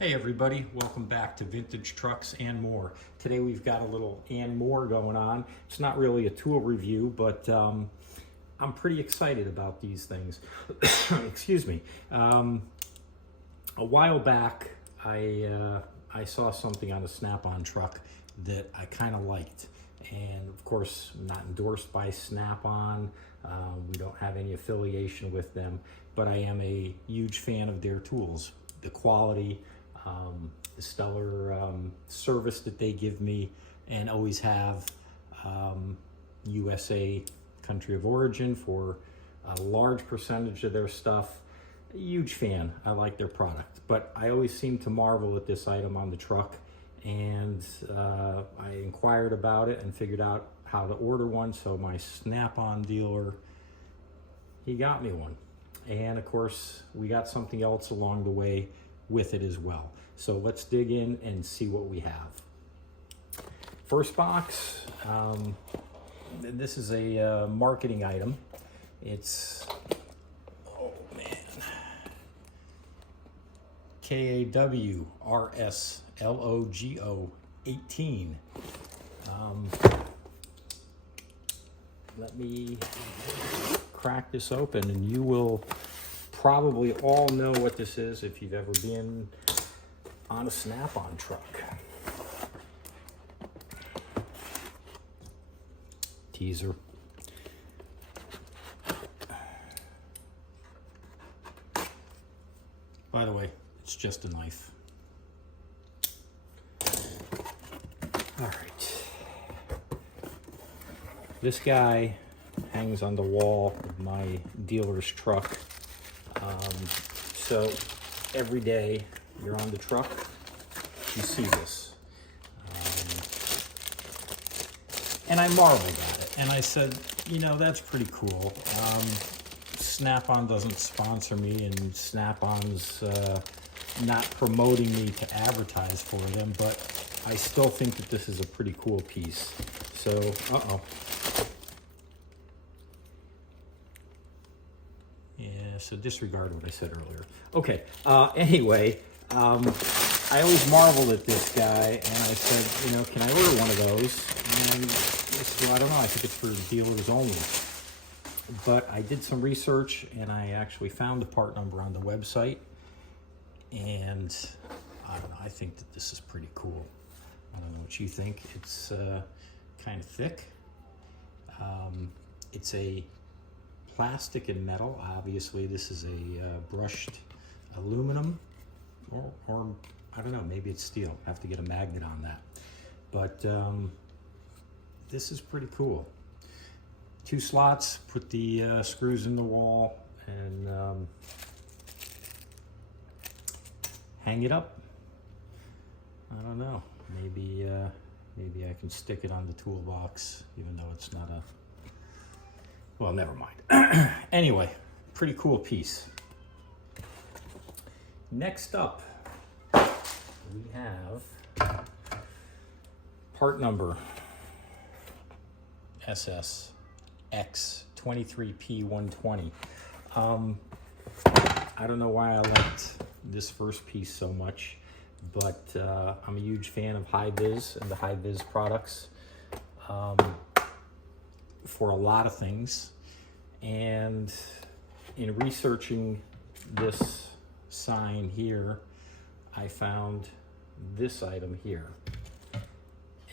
Hey everybody, welcome back to Vintage Trucks and More. Today we've got a little and more going on. It's not really a tool review, but I'm pretty excited about these things. Excuse me. A while back, I saw something on a Snap-on truck that I kind of liked. And of course, I'm not endorsed by Snap-on. We don't have any affiliation with them, but I am a huge fan of their tools. The quality, the stellar service that they give me and always have, USA country of origin for a large percentage of their stuff. A huge fan. I like their product, but I always seem to marvel at this item on the truck, and I inquired about it and figured out how to order one. So my Snap-on dealer, he got me one, and of course we got something else along the way with it as well. So let's dig in and see what we have. First box, this is a marketing item. It's, oh man, KAWRSLOGO 18. Let me crack this open and you will probably all know what this is if you've ever been on a Snap-on truck. Teaser. By the way, it's just a knife. All right. This guy hangs on the wall of my dealer's truck. So every day you're on the truck, you see this. And I marveled at it. And I said, you know, that's pretty cool. Snap-on doesn't sponsor me, and Snap-on's not promoting me to advertise for them, but I still think that this is a pretty cool piece. So, so disregard what I said earlier. Okay, anyway, I always marveled at this guy, and I said, you know, can I order one of those? And he said, well, I don't know, I think it's for dealers only. But I did some research, and I actually found the part number on the website, and I don't know, I think that this is pretty cool. I don't know what you think. It's kind of thick. It's a plastic and metal. Obviously this is a brushed aluminum, or I don't know, maybe it's steel. I have to get a magnet on that, but this is pretty cool. 2 slots, put the screws in the wall, and hang it up. I don't know, maybe I can stick it on the toolbox, even though it's not a, well, never mind. Anyway, pretty cool piece. Next up, we have part number SSX23P120. I don't know why I liked this first piece so much, but I'm a huge fan of Hi-Vis and the Hi-Vis products. For a lot of things, and in researching this sign here, I found this item here,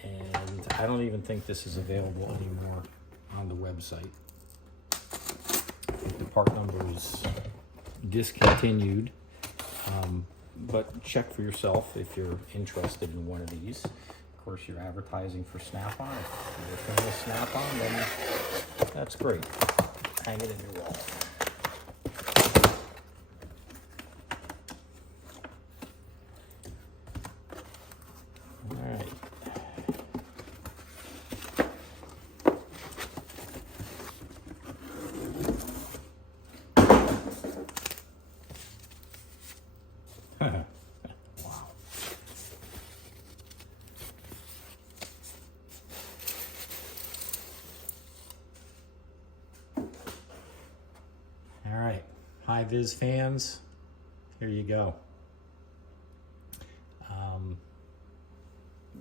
and I don't even think this is available anymore on the website. I think the part number is discontinued, but check for yourself if you're interested in one of these. Of course, you're advertising for Snap-on. If you're a fan of Snap-on, then that's great. Hang it in your wall. All right. Wow. Hi-Vis fans, here you go.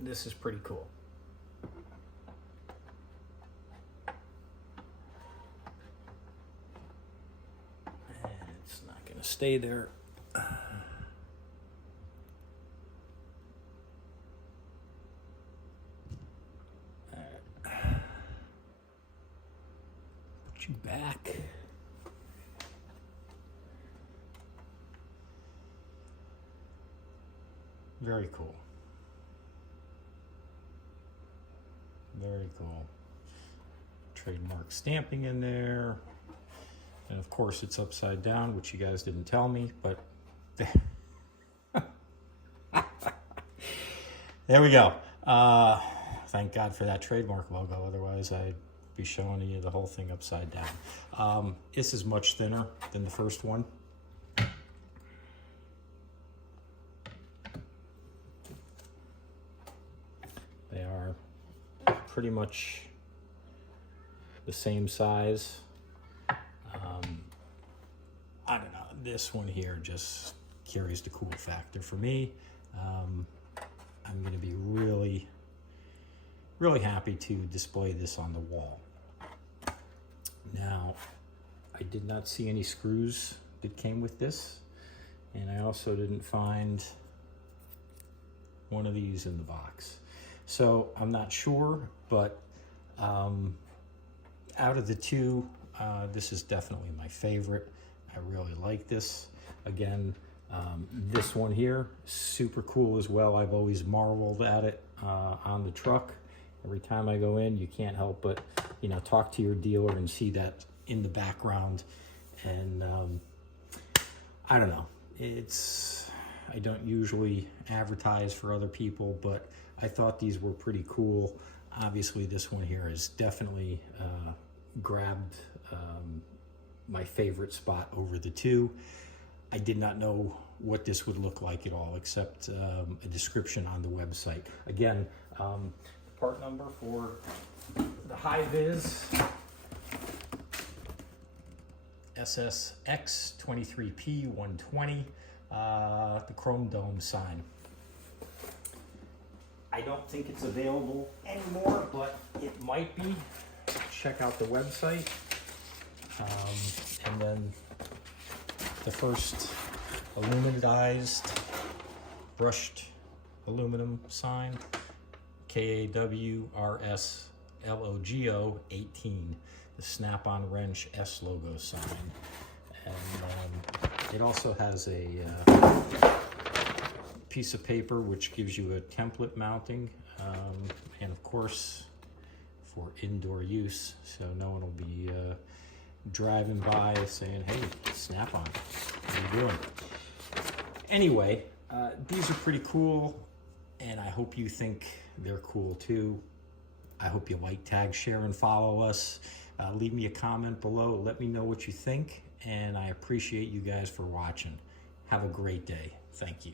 this is pretty cool. And it's not going to stay there. Put you back. Very cool. Very cool. Trademark stamping in there. And of course it's upside down, which you guys didn't tell me, but there we go. Thank God for that trademark logo. Otherwise I'd be showing you the whole thing upside down. This is much thinner than the first one. They are pretty much the same size. I don't know, this one here just carries the cool factor for me. I'm going to be really, really happy to display this on the wall. Now, I did not see any screws that came with this, and I also didn't find one of these in the box. So I'm not sure, but out of the two, this is definitely my favorite. I really like this. Again, this one here, super cool as well. I've always marveled at it on the truck. Every time I go in, you can't help but, you know, talk to your dealer and see that in the background. And I don't know, I don't usually advertise for other people, but I thought these were pretty cool. Obviously, this one here is definitely grabbed my favorite spot over the two. I did not know what this would look like at all, except a description on the website. Again, the part number for the high vis SSX 23P120, the chrome dome sign. I don't think it's available anymore, but it might be. Check out the website. And then the first aluminized brushed aluminum sign, KAWRSLOGO 18, the snap-on wrench S logo sign. And it also has a piece of paper which gives you a template mounting, and of course for indoor use, so no one will be driving by saying, hey, Snap-on, what are you doing? Anyway, these are pretty cool, and I hope you think they're cool too. I hope you like, tag, share, and follow us. Leave me a comment below. Let me know what you think, and I appreciate you guys for watching. Have a great day. Thank you.